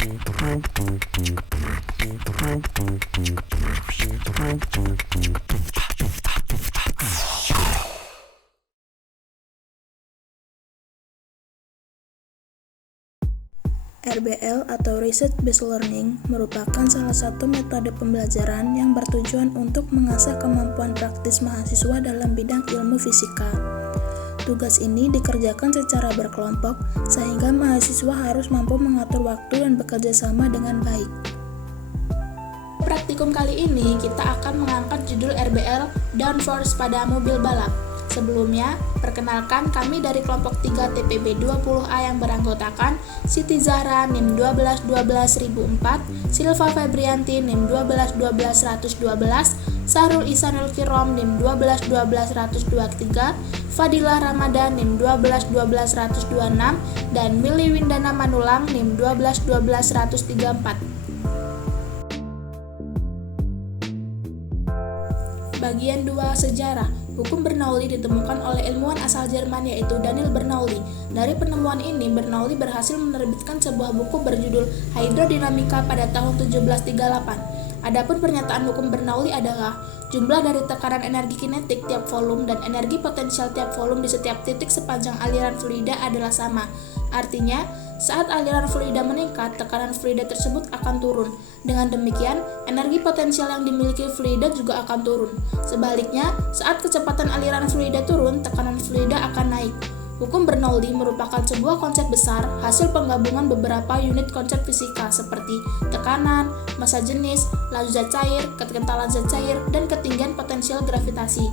RBL atau Research Based Learning merupakan salah satu metode pembelajaran yang bertujuan untuk mengasah kemampuan praktis mahasiswa dalam bidang ilmu fisika. Tugas ini dikerjakan secara berkelompok sehingga mahasiswa harus mampu mengatur waktu dan bekerja sama dengan baik. Praktikum kali ini kita akan mengangkat judul RBL Downforce pada mobil balap. Sebelumnya, perkenalkan kami dari kelompok 3 TPB 20A yang beranggotakan Siti Zahra NIM 1212004, Silva Febrianti NIM 1212112, Sahrul Ihsanul Kirom NIM 1212123, Fadilah Ramadan NIM 1212126, dan Milly Windana Manulang NIM 1212134. Bagian 2 Sejarah. Hukum Bernoulli ditemukan oleh ilmuwan asal Jerman yaitu Daniel Bernoulli. Dari penemuan ini, Bernoulli berhasil menerbitkan sebuah buku berjudul Hydrodinamika pada tahun 1738. Adapun pernyataan hukum Bernoulli adalah jumlah dari tekanan energi kinetik tiap volume dan energi potensial tiap volume di setiap titik sepanjang aliran fluida adalah sama. Artinya, saat aliran fluida meningkat, tekanan fluida tersebut akan turun. Dengan demikian, energi potensial yang dimiliki fluida juga akan turun. Sebaliknya, saat kecepatan aliran fluida turun, tekanan fluida akan naik. Hukum Bernoulli merupakan sebuah konsep besar hasil penggabungan beberapa unit konsep fisika seperti tekanan, massa jenis, laju zat cair, kekentalan zat cair, dan ketinggian potensial gravitasi.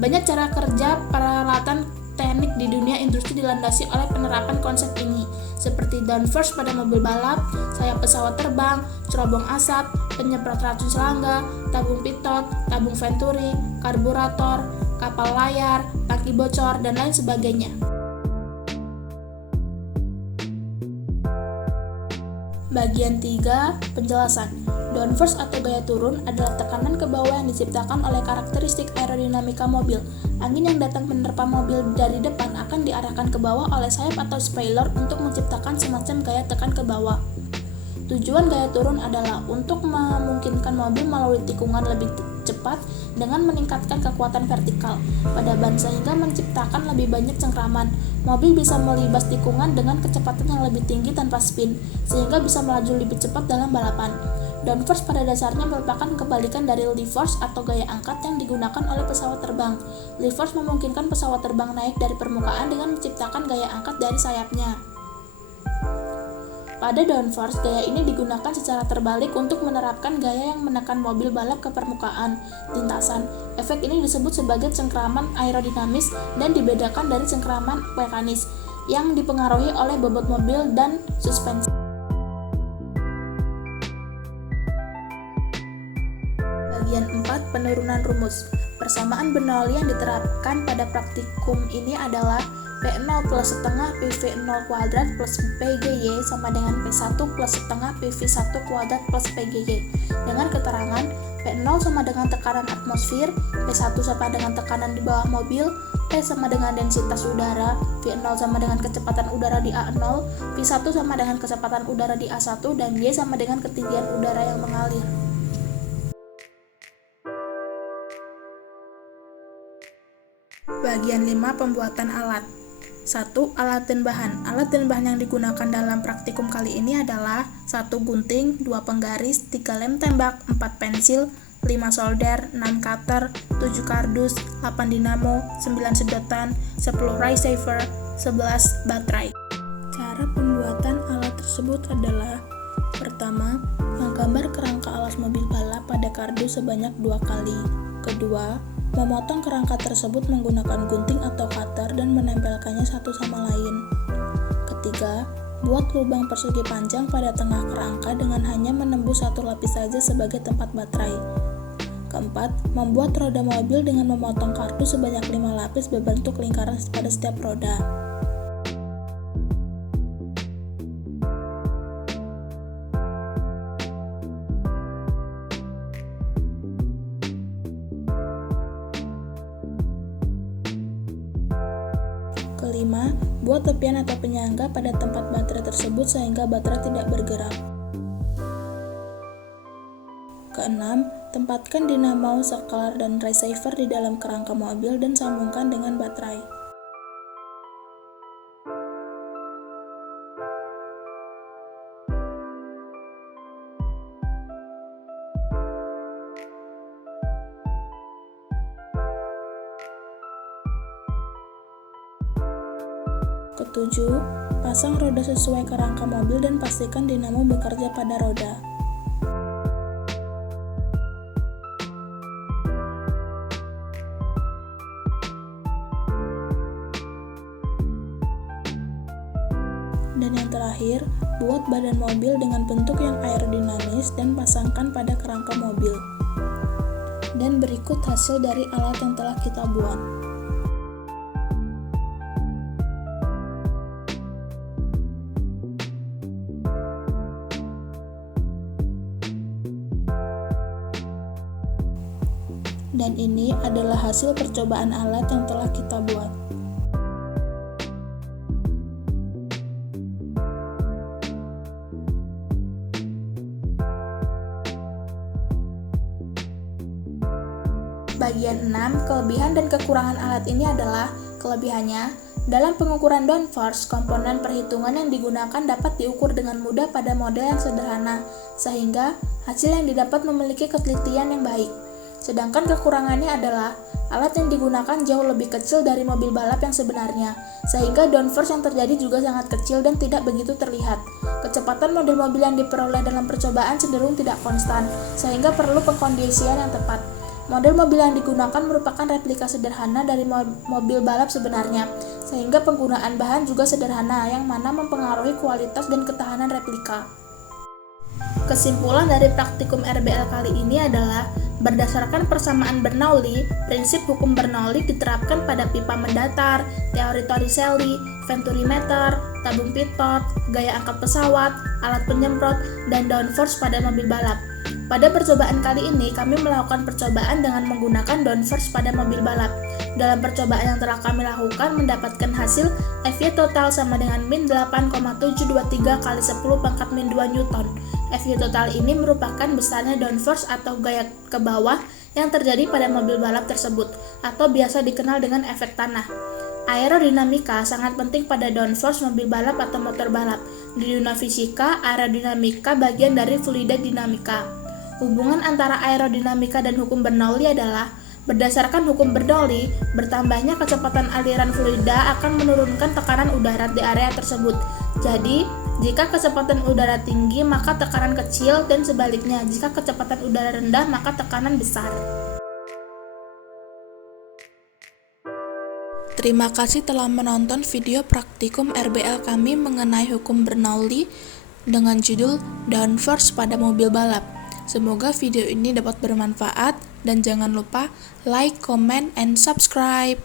Banyak cara kerja peralatan teknik di dunia industri dilandasi oleh penerapan konsep ini, seperti downforce pada mobil balap, sayap pesawat terbang, cerobong asap, penyemprot racun serangga, tabung pitot, tabung venturi, karburator, kapal layar, tangki bocor, dan lain sebagainya. Bagian 3. Penjelasan. Downforce atau gaya turun adalah tekanan ke bawah yang diciptakan oleh karakteristik aerodinamika mobil. Angin yang datang menerpa mobil dari depan akan diarahkan ke bawah oleh sayap atau spoiler untuk menciptakan semacam gaya tekan ke bawah. Tujuan gaya turun adalah untuk memungkinkan mobil melalui tikungan lebih cepat dengan meningkatkan kekuatan vertikal pada ban sehingga menciptakan lebih banyak cengkraman. Mobil bisa melibas tikungan dengan kecepatan yang lebih tinggi tanpa spin, sehingga bisa melaju lebih cepat dalam balapan. Downforce pada dasarnya merupakan kebalikan dari lift force atau gaya angkat yang digunakan oleh pesawat terbang. Lift force memungkinkan pesawat terbang naik dari permukaan dengan menciptakan gaya angkat dari sayapnya. Pada downforce, gaya ini digunakan secara terbalik untuk menerapkan gaya yang menekan mobil balap ke permukaan lintasan. Efek ini disebut sebagai cengkraman aerodinamis dan dibedakan dari cengkraman mekanis yang dipengaruhi oleh bobot mobil dan suspensi. Bagian 4. Penurunan rumus. Persamaan Bernoulli yang diterapkan pada praktikum ini adalah P0 plus setengah PV0 kuadrat plus PGY sama dengan P1 plus setengah PV1 kuadrat plus PGY. Dengan keterangan P0 sama dengan tekanan atmosfer, P1 sama dengan tekanan di bawah mobil, P sama dengan densitas udara, V0 sama dengan kecepatan udara di A0, V1 sama dengan kecepatan udara di A1, dan Y sama dengan ketinggian udara yang mengalir. Bagian 5. Pembuatan alat. 1. Alat dan bahan. Alat dan bahan yang digunakan dalam praktikum kali ini adalah 1 gunting, 2 penggaris, 3 lem tembak, 4 pensil, 5 solder, 6 cutter, 7 kardus, 8 dinamo, 9 sedotan, 10 receiver, 11 baterai. Cara pembuatan alat tersebut adalah: pertama, menggambar kerangka alas mobil balap pada kardus sebanyak 2 kali. Kedua, memotong kerangka tersebut menggunakan gunting atau cutter dan menempelkannya satu sama lain. Ketiga, buat lubang persegi panjang pada tengah kerangka dengan hanya menembus satu lapis saja sebagai tempat baterai. Keempat, membuat roda mobil dengan memotong kardus sebanyak 5 lapis berbentuk lingkaran pada setiap roda. Kelima, buat tepian atau penyangga pada tempat baterai tersebut sehingga baterai tidak bergerak. keenam, tempatkan dinamo, saklar, dan receiver di dalam kerangka mobil dan sambungkan dengan baterai. Ketujuh, pasang roda sesuai kerangka mobil dan pastikan dinamo bekerja pada roda. Dan yang terakhir, buat badan mobil dengan bentuk yang aerodinamis dan pasangkan pada kerangka mobil. Dan berikut hasil dari alat yang telah kita buat. Dan ini adalah hasil percobaan alat yang telah kita buat. Bagian 6, kelebihan dan kekurangan alat ini adalah kelebihannya. Dalam pengukuran downforce, komponen perhitungan yang digunakan dapat diukur dengan mudah pada model yang sederhana, sehingga hasil yang didapat memiliki ketelitian yang baik. Sedangkan kekurangannya adalah alat yang digunakan jauh lebih kecil dari mobil balap yang sebenarnya, sehingga downforce yang terjadi juga sangat kecil dan tidak begitu terlihat. Kecepatan model mobil yang diperoleh dalam percobaan cenderung tidak konstan, sehingga perlu pengkondisian yang tepat. Model mobil yang digunakan merupakan replika sederhana dari mobil balap sebenarnya, sehingga penggunaan bahan juga sederhana yang mana mempengaruhi kualitas dan ketahanan replika. Kesimpulan dari praktikum RBL kali ini adalah, berdasarkan persamaan Bernoulli, prinsip hukum Bernoulli diterapkan pada pipa mendatar, teori Torricelli, venturimeter, tabung pitot, gaya angkat pesawat, alat penyemprot, dan downforce pada mobil balap. Pada percobaan kali ini, kami melakukan percobaan dengan menggunakan downforce pada mobil balap. Dalam percobaan yang telah kami lakukan, mendapatkan hasil FY total sama dengan min 8,723 kali 10 pangkat min 2 Newton. FY total ini merupakan besarnya downforce atau gaya ke bawah yang terjadi pada mobil balap tersebut, atau biasa dikenal dengan efek tanah. Aerodinamika sangat penting pada downforce mobil balap atau motor balap. Di dunia fisika, aerodinamika bagian dari fluida dinamika. Hubungan antara aerodinamika dan hukum Bernoulli adalah, berdasarkan hukum Bernoulli, bertambahnya kecepatan aliran fluida akan menurunkan tekanan udara di area tersebut. Jadi, jika kecepatan udara tinggi, maka tekanan kecil, dan sebaliknya, jika kecepatan udara rendah, maka tekanan besar. Terima kasih telah menonton video praktikum RBL kami mengenai hukum Bernoulli dengan judul Downforce pada mobil balap. Semoga video ini dapat bermanfaat, dan jangan lupa like, comment, and subscribe.